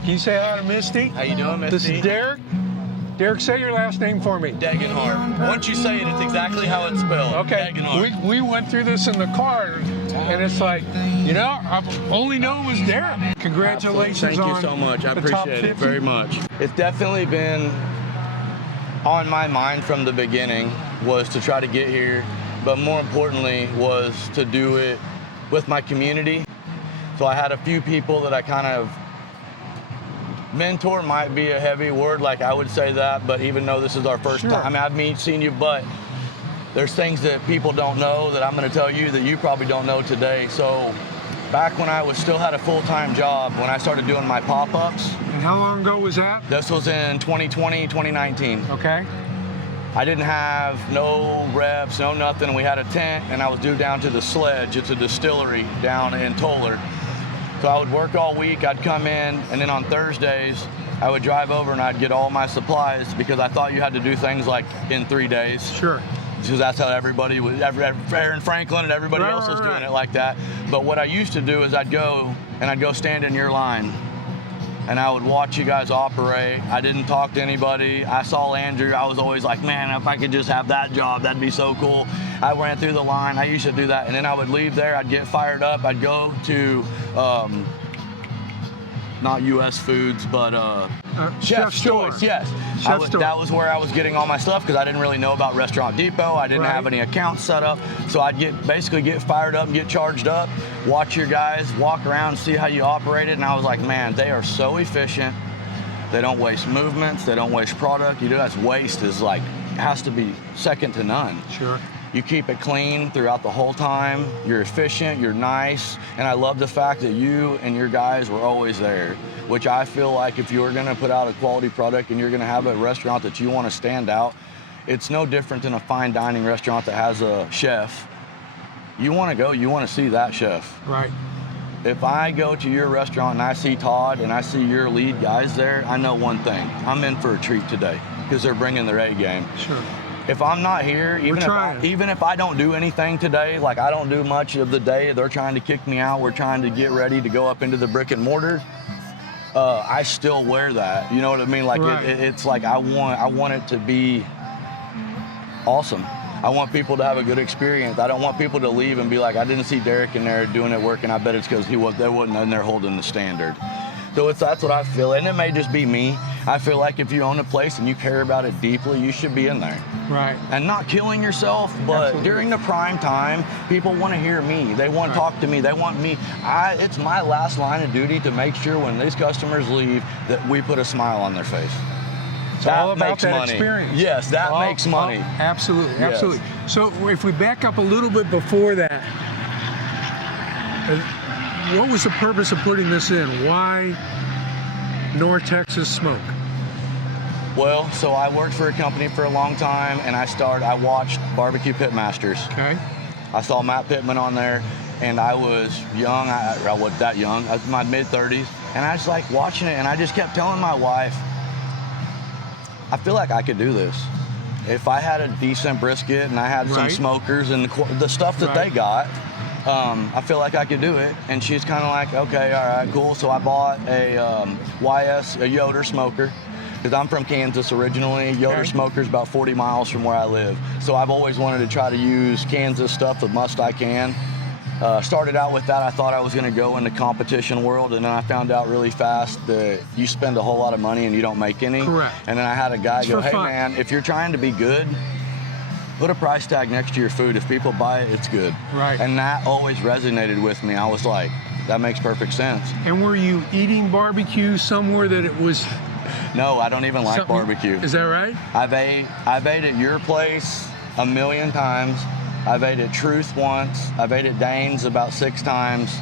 Can you say hi to Misty? How you doing, Misty? This is Derek. Derek, say your last name for me. Degenhart. Once you say it, it's exactly how it's spelled. Okay. Degenhart. We went through this in the car, and it's like, you know, I've only known him as Derek. Congratulations. Thank you so much. I appreciate it very much. It's definitely been on my mind from the beginning was to try to get here, but more importantly was to do it with my community. So I had a few people that I kind of mentor might be a heavy word, like I would say that, but even though this is our first time, I mean, I've seen you, but there's things that people don't know that I'm going to tell you that you probably don't know today. So back when I still had a full-time job, when I started doing my pop-ups. And how long ago was that? This was in 2020, 2019. Okay. I didn't have no reps, no nothing. We had a tent, and I was due down to the Sledge. It's a distillery down in Toller. So I would work all week, I'd come in, and then on Thursdays, I would drive over and I'd get all my supplies because I thought you had to do things like in 3 days. Sure. Because that's how everybody was, Aaron Franklin and everybody else was doing it like that. But what I used to do is I'd go stand in your line, and I would watch you guys operate. I didn't talk to anybody. I saw Andrew, I was always like, man, if I could just have that job, that'd be so cool. I ran through the line, I used to do that, and then I would leave there, I'd get fired up, I'd go to, not US Foods, but Chef's Choice, yes. That was where I was getting all my stuff because I didn't really know about Restaurant Depot. I didn't have any accounts set up. So I'd basically get fired up and get charged up, watch your guys, walk around, see how you operated, and I was like, man, they are so efficient. They don't waste movements, they don't waste product. You know, that's waste is like, has to be second to none. Sure. You keep it clean throughout the whole time. You're efficient, you're nice, and I love the fact that you and your guys were always there, which I feel like if you're gonna put out a quality product and you're gonna have a restaurant that you wanna stand out, it's no different than a fine dining restaurant that has a chef. You wanna go, you wanna see that chef. Right. If I go to your restaurant and I see Todd and I see your lead guys there, I know one thing, I'm in for a treat today because they're bringing their A game. Sure. If I'm not here, even if I don't do anything today, like I don't do much of the day, they're trying to kick me out, we're trying to get ready to go up into the brick and mortar, I still wear that. You know what I mean? Like it's like I want it to be awesome. I want people to have a good experience. I don't want people to leave and be like, I didn't see Derek in there doing it working. I bet it's because they wasn't in there holding the standard. So that's what I feel, and it may just be me. I feel like if you own a place and you care about it deeply, you should be in there. Right. And not killing yourself, but during the prime time, people want to hear me. They want to talk to me. They want me. It's my last line of duty to make sure when these customers leave that we put a smile on their face. It's all about that experience. Yes, that makes money. Absolutely, absolutely. So if we back up a little bit before that, what was the purpose of putting this in? Why North Texas Smoke? Well, so I worked for a company for a long time, and I watched Barbecue Pitmasters. Okay. I saw Matt Pittman on there, and I was young. I wasn't that young. I was in my mid-30s, and I was like watching it, and I just kept telling my wife, I feel like I could do this. If I had a decent brisket and I had some smokers and the stuff that they got, I feel like I could do it. And she's kind of like, okay, all right, cool. So I bought a Yoder smoker, because I'm from Kansas originally. Yoder smoker's about 40 miles from where I live. So I've always wanted to try to use Kansas stuff the most I can. Started out with that. I thought I was going to go in the competition world, and then I found out really fast that you spend a whole lot of money and you don't make any. Correct. And then I had a guy go, hey man, if you're trying to be good, put a price tag next to your food. If people buy it, it's good. Right. And that always resonated with me. I was like, that makes perfect sense. And were you eating barbecue somewhere that it was? No, I don't even like barbecue. Is that right? I've ate at your place a million times. I've ate at Truth once. I've ate at Dane's about 6 times.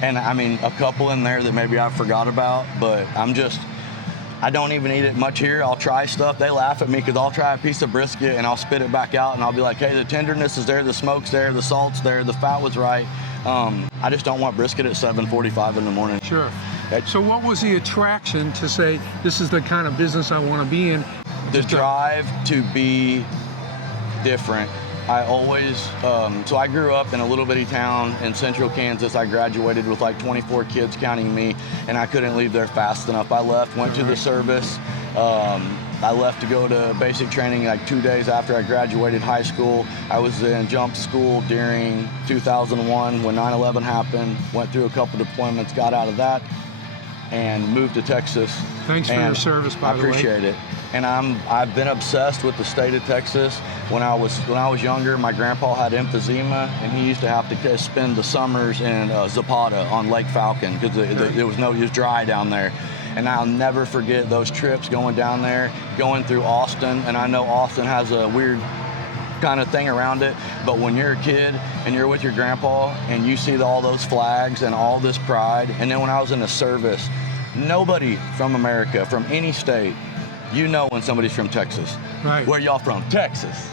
And I mean, a couple in there that maybe I forgot about, but I don't even eat it much here. I'll try stuff. They laugh at me because I'll try a piece of brisket and I'll spit it back out and I'll be like, hey, the tenderness is there, the smoke's there, the salt's there, the fat was right. I just don't want brisket at 7:45 in the morning. Sure. So what was the attraction to say, this is the kind of business I want to be in? The drive to be different I always, so I grew up in a little bitty town in central Kansas. I graduated with like 24 kids counting me, and I couldn't leave there fast enough. I left, went to the service. I left to go to basic training like 2 days after I graduated high school. I was in jump school during 2001 when 9/11 happened, went through a couple deployments, got out of that, and moved to Texas. Thanks for your service, by the way. I appreciate it. And I've been obsessed with the state of Texas. When I was younger, my grandpa had emphysema, and he used to have to spend the summers in Zapata on Lake Falcon because it was dry down there. And I'll never forget those trips going down there, going through Austin. And I know Austin has a weird kind of thing around it, but when you're a kid and you're with your grandpa and you see all those flags and all this pride, and then when I was in the service, nobody from America, from any state, you know when somebody's from Texas. Right. Where y'all from? Texas.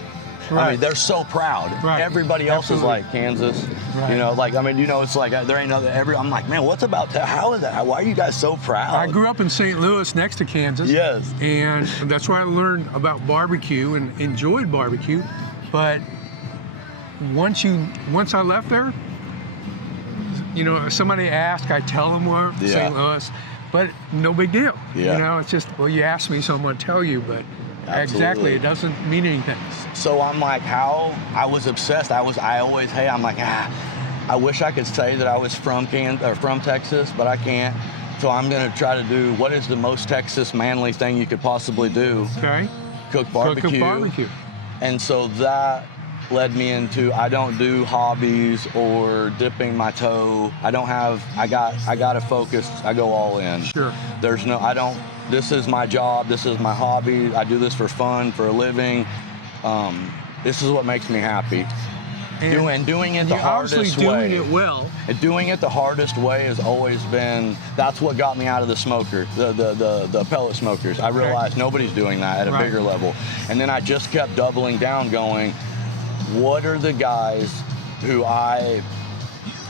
Right. I mean, they're so proud. Right. Everybody else Absolutely. is like Kansas. Right. You know, like, I mean, you know, it's like there ain't nothing. I'm like, man, what's about that? How is that? Why are you guys so proud? I grew up in St. Louis, next to Kansas. Yes. And that's where I learned about barbecue and enjoyed barbecue. But once I left there, you know, if somebody asked, I tell them where St. Louis, but no big deal. Yeah. You know, it's just, well, you asked me, so I'm going to tell you, but exactly, it doesn't mean anything. So I'm like, I was obsessed. I'm like, I wish I could say that I was from Texas, but I can't. So I'm gonna try to do what is the most Texas manly thing you could possibly do. Okay. Cook barbecue. Cook barbecue. And so that led me into, I don't do hobbies or dipping my toe. I gotta focus. I go all in. Sure. This is my job, this is my hobby, I do this for fun, for a living. This is what makes me happy. And doing it the hardest way. Doing it well. And doing it the hardest way has always been, that's what got me out of the smoker, the pellet smokers. I realized nobody's doing that at a bigger level. And then I just kept doubling down going, what are the guys who I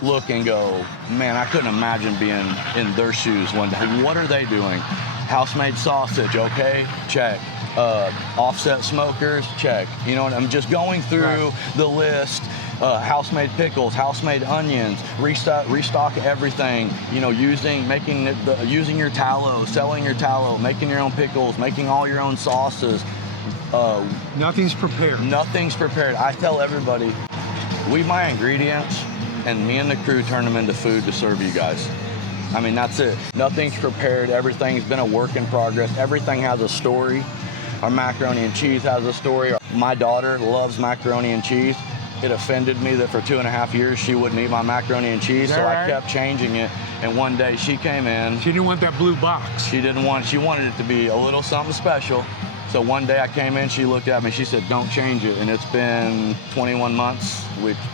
look and go, man, I couldn't imagine being in their shoes one day. What are they doing? House-made sausage, okay, check. Offset smokers, check. You know, I'm just going through the list. House-made pickles, house-made onions, restock everything. You know, using your tallow, selling your tallow, making your own pickles, making all your own sauces. Nothing's prepared. Nothing's prepared. I tell everybody, we buy ingredients, and me and the crew turn them into food to serve you guys. I mean, that's it. Nothing's prepared. Everything's been a work in progress. Everything has a story. Our macaroni and cheese has a story. My daughter loves macaroni and cheese. It offended me that for 2.5 years she wouldn't eat my macaroni and cheese, so I kept changing it. And one day she came in. She didn't want that blue box. She wanted it to be a little something special. So one day I came in, she looked at me, she said, don't change it. And it's been 21 months,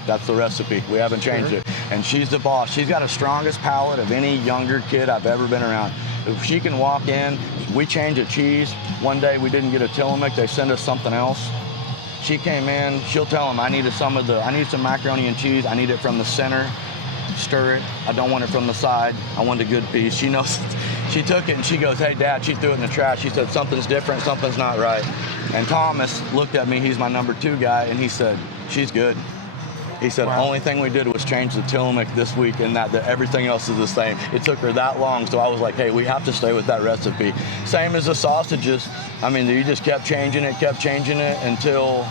that's the recipe. We haven't changed it. And she's the boss. She's got the strongest palate of any younger kid I've ever been around. If she can walk in, we change a cheese. One day we didn't get a Tillamook, they send us something else. She came in, she'll tell them, I need some macaroni and cheese, I need it from the center, stir it. I don't want it from the side, I want a good piece. She knows. She took it and she goes, hey Dad, she threw it in the trash. She said, something's different, something's not right. And Thomas looked at me, he's my number 2 guy, and he said, she's good. He said, the only thing we did was change the Tillamook this week, and that everything else is the same. It took her that long, so I was like, hey, we have to stay with that recipe. Same as the sausages. I mean, you just kept changing it until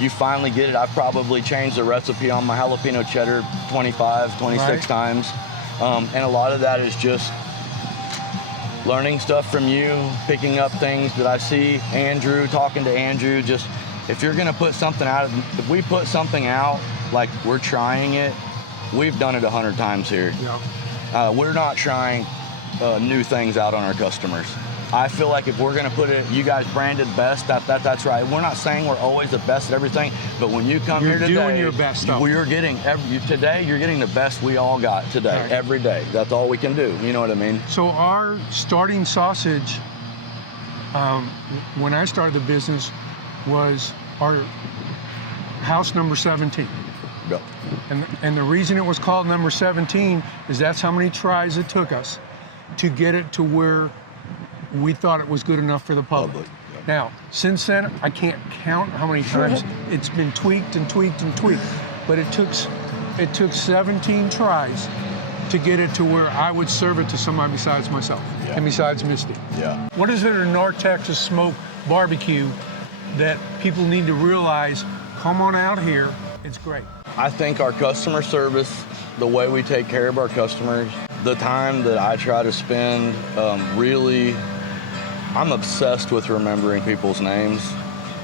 you finally get it. I've probably changed the recipe on my jalapeno cheddar 25, 26 times. And a lot of that is just learning stuff from you, picking up things that I see. Andrew, talking to Andrew, just if you're gonna put something out, if we put something out, like we're trying it, we've done it 100 times here. Yeah. We're not trying new things out on our customers. I feel like if we're gonna put it, you guys branded best, that's right. We're not saying we're always the best at everything, but when you come here today, you're doing your best stuff. You're getting the best we all got today, every day. That's all we can do, you know what I mean? So our starting sausage, when I started the business, was our house number 17. Yep. And the reason it was called number 17 is that's how many tries it took us to get it to where we thought it was good enough for the public. Now, since then, I can't count how many times it's been tweaked and tweaked and tweaked, but it took 17 tries to get it to where I would serve it to somebody besides myself and besides Misty. Yeah. What is it in North Texas Smoke BBQ that people need to realize? Come on out here, it's great. I think our customer service, the way we take care of our customers, the time that I try to spend, really, I'm obsessed with remembering people's names.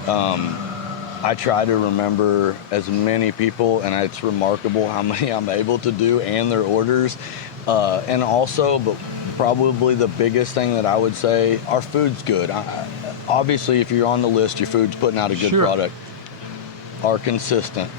I try to remember as many people, and it's remarkable how many I'm able to do and their orders. And also, but probably the biggest thing that I would say, our food's good. Obviously, if you're on the list, your food's putting out a good product. Are consistent.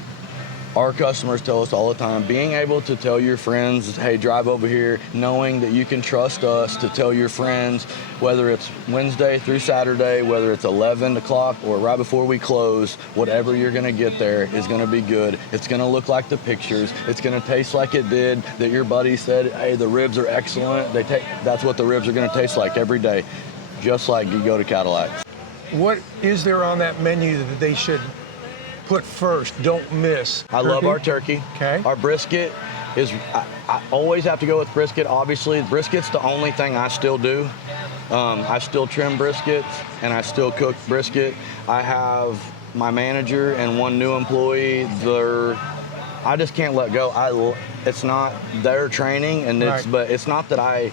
Our customers tell us all the time, being able to tell your friends, hey, drive over here, knowing that you can trust us to tell your friends, whether it's Wednesday through Saturday, whether it's 11 o'clock or right before we close, whatever you're gonna get there is gonna be good. It's gonna look like the pictures. It's gonna taste like it did, that your buddy said, hey, the ribs are excellent. That's what the ribs are gonna taste like every day, just like you go to Cadillac's. What is there on that menu that they should put first, don't miss? I love our turkey. Okay. Our brisket is, I always have to go with brisket, obviously. Brisket's the only thing I still do. I still trim briskets and I still cook brisket. I have my manager and one new employee. I just can't let go. It's not their training, and but it's not that I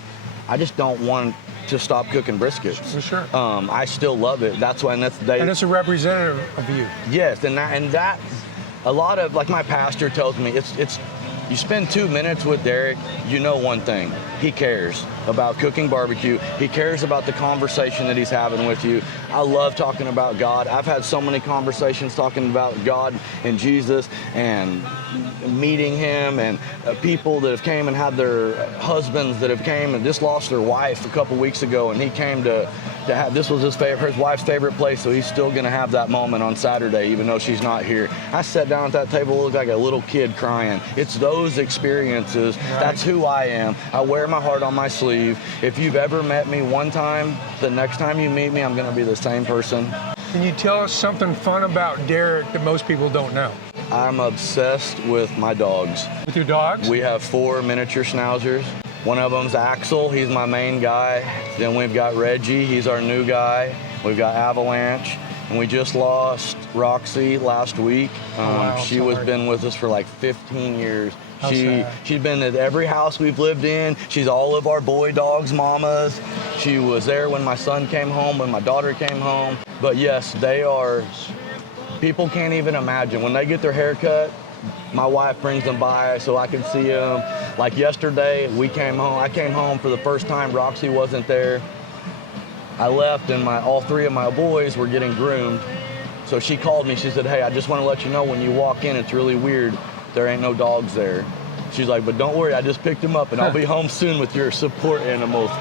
just don't want to stop cooking briskets. For sure. I still love it. That's why, and it's a representative of you. Yes, and that a lot of, like my pastor tells me, it's you spend 2 minutes with Derek, you know one thing, he cares about cooking barbecue. He cares about the conversation that he's having with you. I love talking about God. I've had so many conversations talking about God and Jesus and meeting him, and people that have came and had their husbands that have came and just lost their wife a couple weeks ago, and he came to have, this was his wife's favorite place, so he's still gonna have that moment on Saturday, even though she's not here. I sat down at that table, looked like a little kid crying. It's those experiences. Right. That's who I am. I wear my heart on my sleeve. If you've ever met me one time, the next time you meet me, I'm gonna be the same person. Can you tell us something fun about Derek that most people don't know? I'm obsessed with my dogs. With your dogs? We have 4 miniature schnauzers. One of them's Axel, he's my main guy. Then we've got Reggie, he's our new guy. We've got Avalanche, and we just lost Roxy last week. She was been with us for like 15 years. She's been at every house we've lived in. She's all of our boy dogs' mamas. She was there when my son came home, when my daughter came home. But yes, they are, people can't even imagine. When they get their hair cut, my wife brings them by so I can see them. Like yesterday, I came home for the first time, Roxy wasn't there. I left and all 3 of my boys were getting groomed. So she called me, she said, hey, I just want to let you know when you walk in, it's really weird. There ain't no dogs there. She's like, but don't worry, I just picked them up and I'll be home soon with your support animals.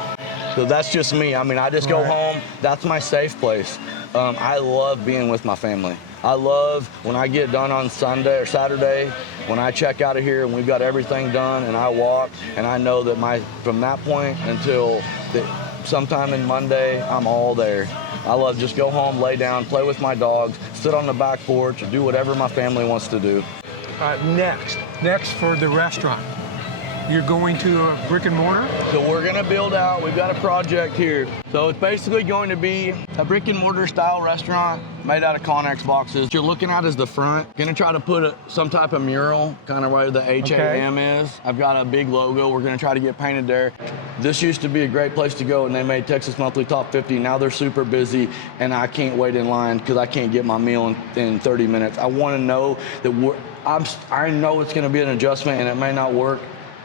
So that's just me. I mean, I just go home, that's my safe place. I love being with my family. I love when I get done on Sunday or Saturday, when I check out of here and we've got everything done and I walk and I know that from that point until sometime in Monday, I'm all there. I love just go home, lay down, play with my dogs, sit on the back porch, and do whatever my family wants to do. Next for the restaurant. You're going to a brick and mortar? So we're gonna build out, we've got a project here. So it's basically going to be a brick and mortar style restaurant made out of Connex boxes. What you're looking at is the front. Gonna try to put some type of mural, kind of where the HAM is. I've got a big logo we're gonna try to get painted there. This used to be a great place to go and they made Texas Monthly Top 50. Now they're super busy and I can't wait in line because I can't get my meal in 30 minutes. I wanna know that I know it's gonna be an adjustment and it may not work.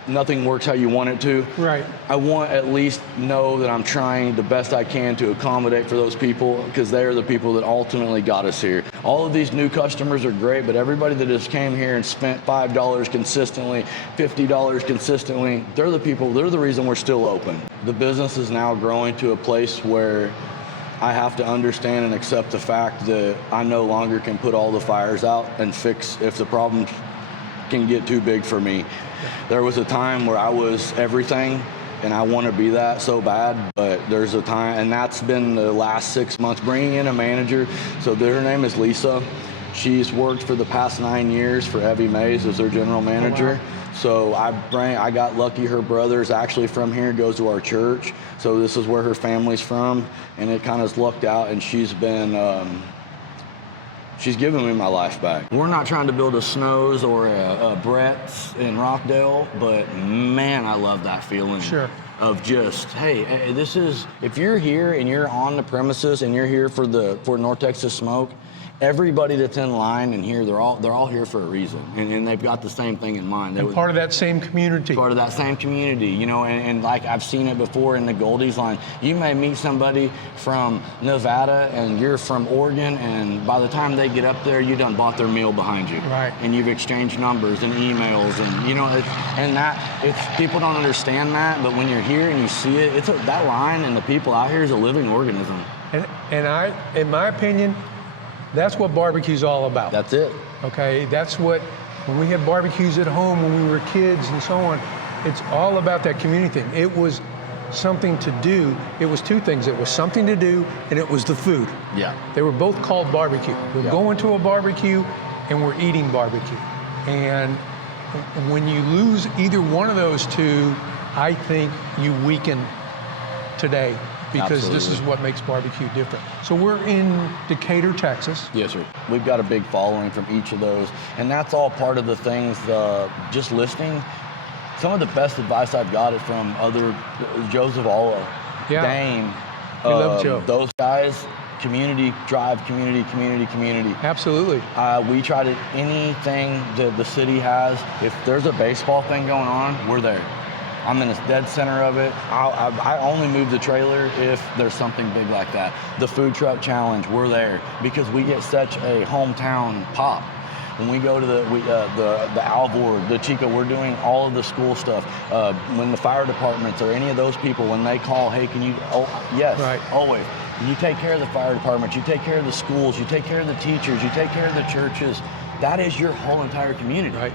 Nothing works how you want it to. Right. I want at least know that I'm trying the best I can to accommodate for those people because they're the people that ultimately got us here. All of these new customers are great, but everybody that just came here and spent $5 consistently, $50 consistently, they're the reason we're still open. The business is now growing to a place where I have to understand and accept the fact that I no longer can put all the fires out and fix if the problems can get too big for me. There was a time where I was everything and I want to be that so bad, but there's a time, and that's been the last 6 months, bringing in a manager. So her name is Lisa. She's worked for the past 9 years for Evie Mays as their general manager. Oh, wow. So I got lucky. Her brother's actually from here, goes to our church. So this is where her family's from, and it kind of lucked out, and she's been, she's given me my life back. We're not trying to build a Snows or a Brett's in Rockdale, but man, I love that feeling. Sure. Of just, hey, this is, if you're here and you're on the premises and you're here for North Texas Smoke, everybody that's in line and here, they're all here for a reason, and they've got the same thing in mind. And part of that same community. Part of that same community, you know, and like I've seen it before in the Goldies line. You may meet somebody from Nevada and you're from Oregon, and by the time they get up there, you done bought their meal behind you. Right. And you've exchanged numbers and emails, and you know, it's people don't understand that, but when you're here and you see it, that line and the people out here is a living organism. And I, in my opinion, that's what barbecue's all about. That's it. Okay, that's what, when we had barbecues at home when we were kids and so on, it's all about that community thing. It was something to do. It was two things. It was something to do, and it was the food. Yeah. They were both called barbecue. We're going to a barbecue, and we're eating barbecue. And when you lose either one of those two, I think you weaken today. Because Absolutely. This is what makes barbecue different. So we're in Decatur, Texas. Yes, sir. We've got a big following from each of those, and that's all part of the things, just listening. Some of the best advice I've got it from Joe Zavala, Yeah. Dane, We love Joe. those guys, community, drive community. Absolutely. We try to, anything that the city has, if there's a baseball thing going on, we're there. I'm in the dead center of it. I only move the trailer if there's something big like that. The food truck challenge, we're there because we get such a hometown pop. When we go to the Alvord, the Chico, we're doing all of the school stuff. When the fire departments or any of those people, when they call, hey, can you? Oh, yes, right. Always. You take care of the fire departments. You take care of the schools. You take care of the teachers. You take care of the churches. That is your whole entire community. Right.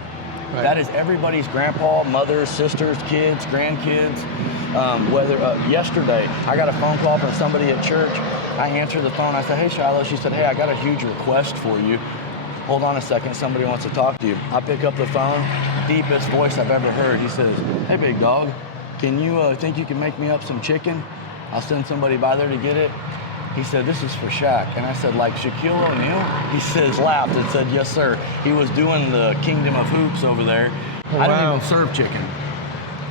Right. That is everybody's grandpa, mothers, sisters, kids, grandkids. Yesterday, I got a phone call from somebody at church. I answered the phone. I said, hey, Shiloh. She said, hey, I got a huge request for you. Hold on a second. Somebody wants to talk to you. I pick up the phone. Deepest voice I've ever heard. He says, hey, big dog, can you think you can make me up some chicken? I'll send somebody by there to get it. He said, this is for Shaq. And I said, like Shaquille O'Neal? He says, laughed and said, yes, sir. He was doing the Kingdom of Hoops over there. Oh, I don't even serve chicken.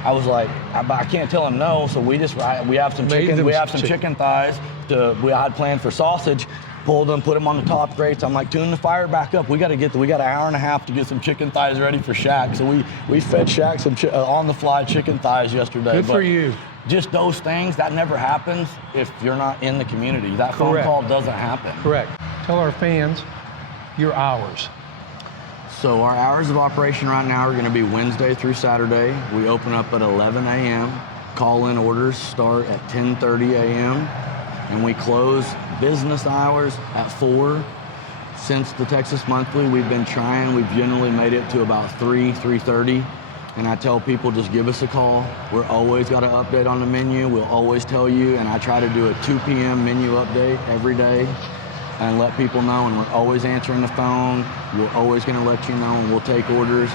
I was like, I can't tell him no, so we have some chicken. We have some chicken thighs. We had planned for sausage. Pulled them, put them on the top grates. I'm like, tune the fire back up. We got an hour and a half to get some chicken thighs ready for Shaq. So we fed Shaq some on-the-fly chicken thighs yesterday. Good for you. Just those things, that never happens if you're not in the community. That phone call doesn't happen. Correct. Tell our fans your hours. So our hours of operation right now are going to be Wednesday through Saturday. We open up at 11 a.m. Call-in orders start at 10:30 a.m. and we close business hours at 4. Since the Texas Monthly, we've generally made it to about 3:30. And I tell people, just give us a call. We're always got an update on the menu. We'll always tell you, and I try to do a 2 p.m. menu update every day and let people know, and we're always answering the phone. We're always gonna let you know, and we'll take orders.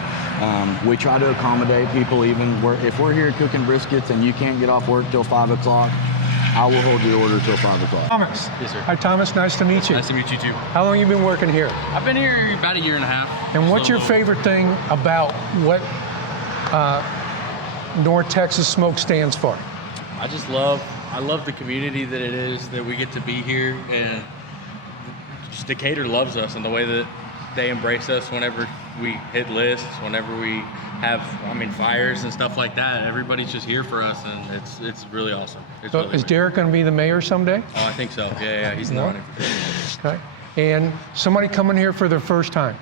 We try to accommodate people even if we're here cooking briskets and you can't get off work till 5 o'clock, I will hold your order till 5 o'clock. Thomas. Yes, sir. Hi, Thomas. Nice to meet you. Nice to meet you, too. How long you been working here? I've been here about a year and a half. And what's your favorite thing about what North Texas Smoke stands for? I love the community that it is, that we get to be here, and just Decatur loves us and the way that they embrace us whenever we hit lists, whenever we have, fires and stuff like that. Everybody's just here for us, and it's really awesome. So is Derek going to be the mayor someday? Oh, I think so. Yeah, he's not running for president. Okay. And somebody coming here for their first time,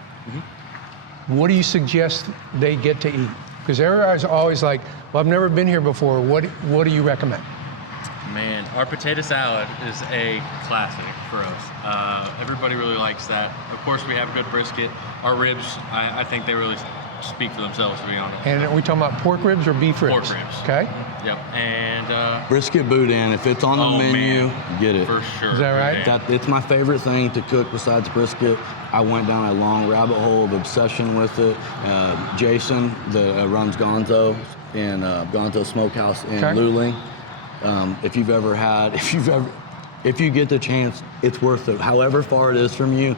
what do you suggest they get to eat? Because everybody's always like, well, I've never been here before. What do you recommend? Man, our potato salad is a classic for us. Everybody really likes that. Of course, we have good brisket. Our ribs, I think they really speak for themselves, to be honest. And are we talking about pork ribs or beef ribs? Pork ribs. Okay. Yep. And Brisket boudin, if it's on the oh, menu, man. get it. For sure. Is that right? It's my favorite thing to cook besides brisket. I went down a long rabbit hole of obsession with it. Jason, that runs Gonzo in Gonzo Smokehouse in Okay. Luling. If you get the chance, it's worth it. However far it is from you,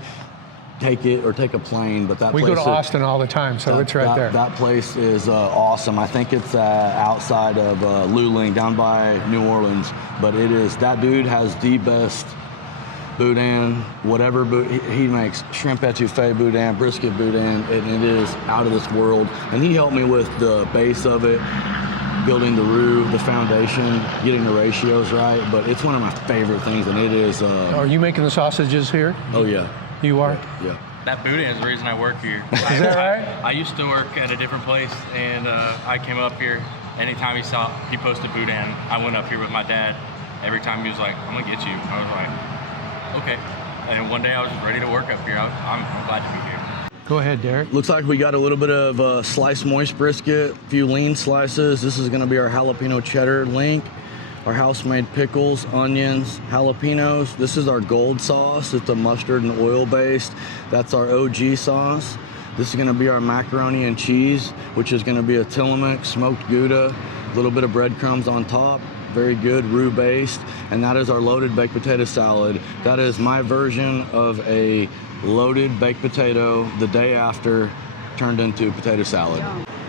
take it or take a plane. But that We place go to Austin all the time, so it's right there. That place is awesome. I think it's outside of Luling, down by New Orleans. But it is, that dude has the best boudin, whatever he makes, shrimp etouffee boudin, brisket boudin, and it is out of this world. And he helped me with the base of it, building the roux, the foundation, getting the ratios right. But it's one of my favorite things, and it is. Are you making the sausages here? Oh yeah. You are? Yeah. that boudin is the reason I work here. Is that right? I used to work at a different place, and I came up here. Anytime he posted boudin, I went up here with my dad. Every time he was like, "I'm gonna get you," I was like, "Okay." And one day I was ready to work up here. I'm glad to be here. Go ahead, Derek. Looks like we got a little bit of sliced moist brisket, a few lean slices. This is gonna be our jalapeno cheddar link, our house-made pickles, onions, jalapenos. This is our gold sauce. It's a mustard and oil based. That's our OG sauce. This is gonna be our macaroni and cheese, which is gonna be a Tillamook smoked Gouda, a little bit of breadcrumbs on top. Very good, roux based. And that is our loaded baked potato salad. That is my version of a loaded baked potato the day after turned into potato salad.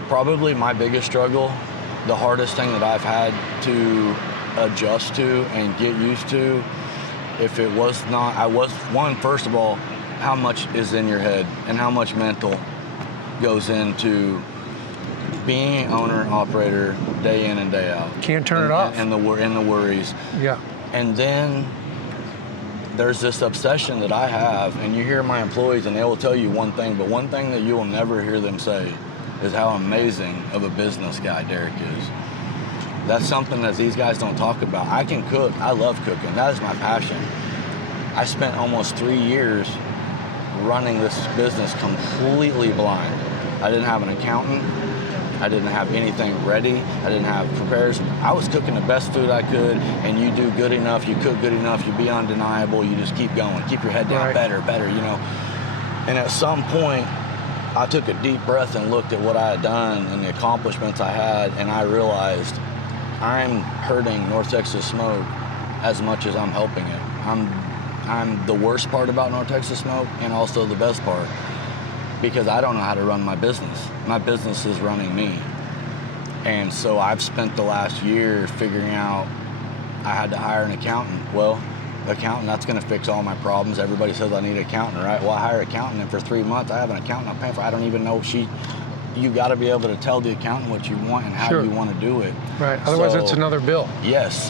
Probably my biggest struggle, the hardest thing that I've had to adjust to and get used to, if it was not, first of all, how much is in your head and how much mental goes into being an owner and operator day in and day out. Can't turn it off. And the worries. Yeah. And then there's this obsession that I have, and you hear my employees and they will tell you one thing, but one thing that you will never hear them say is how amazing of a business guy Derek is. That's something that these guys don't talk about. I can cook. I love cooking. That is my passion. I spent almost 3 years running this business completely blind. I didn't have an accountant. I didn't have anything ready. I didn't have prepares. I was cooking the best food I could, and you do good enough, you cook good enough, you be undeniable, you just keep going, keep your head down, right. better, you know. And at some point, I took a deep breath and looked at what I had done and the accomplishments I had, and I realized I'm hurting North Texas Smoke as much as I'm helping it. I'm the worst part about North Texas Smoke and also the best part, because I don't know how to run my business. My business is running me. And so I've spent the last year figuring out I had to hire an accountant. Well, accountant, that's gonna fix all my problems. Everybody says I need an accountant, right? Well, I hire an accountant, and for 3 months, I have an accountant I'm paying for. I don't even know you gotta be able to tell the accountant what you want and how Sure. you wanna do it. Right, otherwise it's another bill. Yes,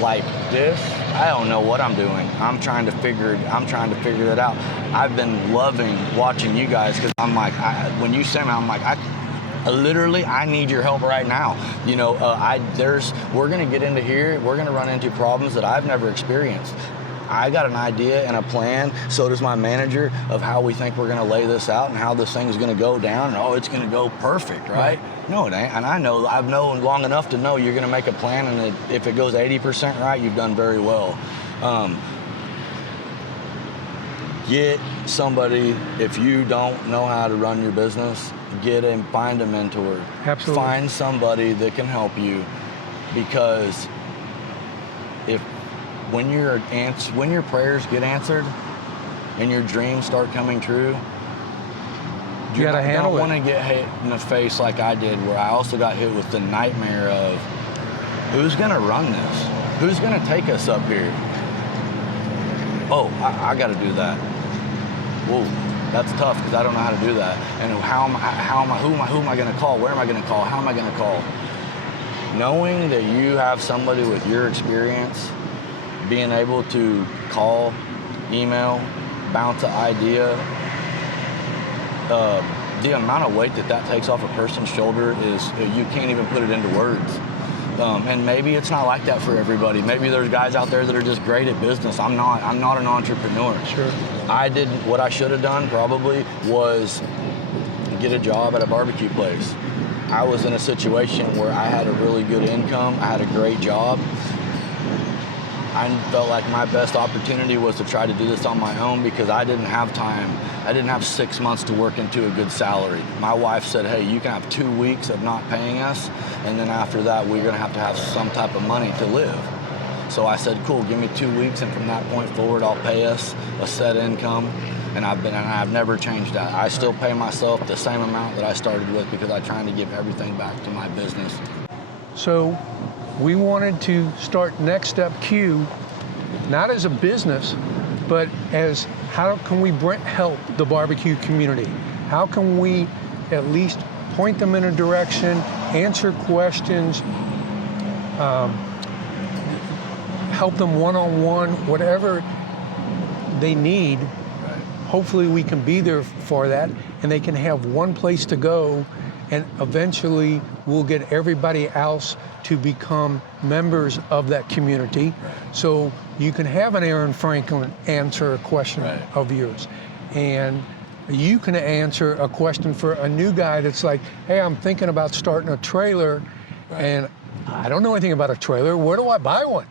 like this, I don't know what I'm doing. I'm trying to figure that out. I've been loving watching you guys, because I'm like, when you say me, I'm like, I need your help right now. You know, we're gonna get into here, we're gonna run into problems that I've never experienced. I got an idea and a plan, so does my manager, of how we think we're gonna lay this out and how this thing is gonna go down, and it's gonna go perfect, right? No, it ain't. And I've known long enough to know you're gonna make a plan, and if it goes 80% right, you've done very well. Get somebody, if you don't know how to run your business, find a mentor. Absolutely. Find somebody that can help you, because when your prayers get answered and your dreams start coming true, you gotta handle it. You don't want to get hit in the face like I did, where I also got hit with the nightmare of who's gonna run this? Who's gonna take us up here? Oh, I gotta do that. Whoa, that's tough, because I don't know how to do that. And who am I gonna call? Where am I gonna call? How am I gonna call? Knowing that you have somebody with your experience, being able to call, email, bounce an idea, the amount of weight that takes off a person's shoulder is, you can't even put it into words. And maybe it's not like that for everybody. Maybe there's guys out there that are just great at business. I'm not an entrepreneur. Sure. What I should have done probably was get a job at a barbecue place. I was in a situation where I had a really good income. I had a great job. I felt like my best opportunity was to try to do this on my own because I didn't have time. I didn't have 6 months to work into a good salary. My wife said, hey, you can have 2 weeks of not paying us, and then after that, we're gonna have to have some type of money to live. So I said, cool, give me 2 weeks, and from that point forward, I'll pay us a set income, and I've never changed that. I still pay myself the same amount that I started with because I'm trying to give everything back to my business. So we wanted to start NextepQ, not as a business, but as how can we help the barbecue community? How can we at least point them in a direction, answer questions, help them one-on-one, whatever they need. Hopefully we can be there for that, and they can have one place to go, and eventually we'll get everybody else to become members of that community. So you can have an Aaron Franklin answer a question of yours, and you can answer a question for a new guy that's like, hey, I'm thinking about starting a trailer, and I don't know anything about a trailer. Where do I buy one?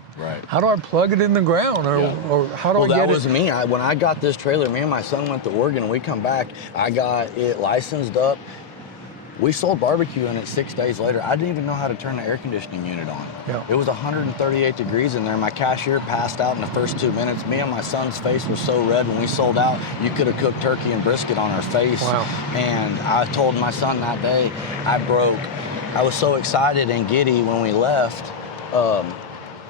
How do I plug it in the ground, or how do I get it? Well, that was me. When I got this trailer, me and my son went to Oregon, and we come back. I got it licensed up. We sold barbecue in it 6 days later. I didn't even know how to turn the air conditioning unit on. It was 138 degrees in there. My cashier passed out in the first 2 minutes. Me and my son's face was so red when we sold out, you could have cooked turkey and brisket on our face. And I told my son that day, I was so excited and giddy when we left.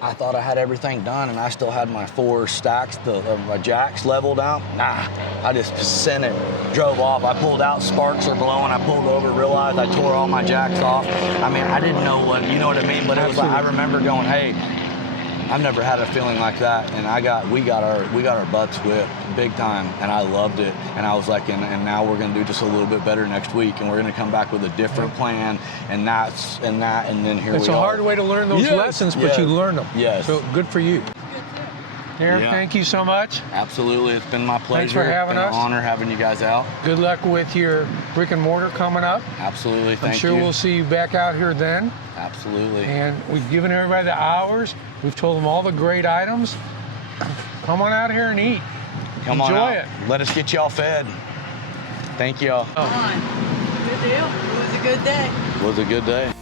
I thought I had everything done, and I still had my 4 stacks, my jacks leveled out. Nah, I just sent it, drove off. I pulled out, sparks are blowing. I pulled over, realized I tore all my jacks off. I mean, I didn't know what, you know what I mean? But it was like, I remember going, hey, I've never had a feeling like that, and we got our butts whipped big time, and I loved it. And I was like, and now we're gonna do just a little bit better next week, and we're gonna come back with a different plan, and then here we are. It's a hard way to learn those lessons, but you learn them. So good for you. Aaron, thank you so much. Absolutely, it's been my pleasure. Thanks for having us. It's been an honor having you guys out. Good luck with your brick and mortar coming up. Absolutely, thank you. I'm sure we'll see you back out here then. Absolutely. And we've given everybody the hours. We've told them all the great items. Come on out here and eat. Enjoy it. Let us get y'all fed. Thank y'all. Good deal. It was a good day. It was a good day.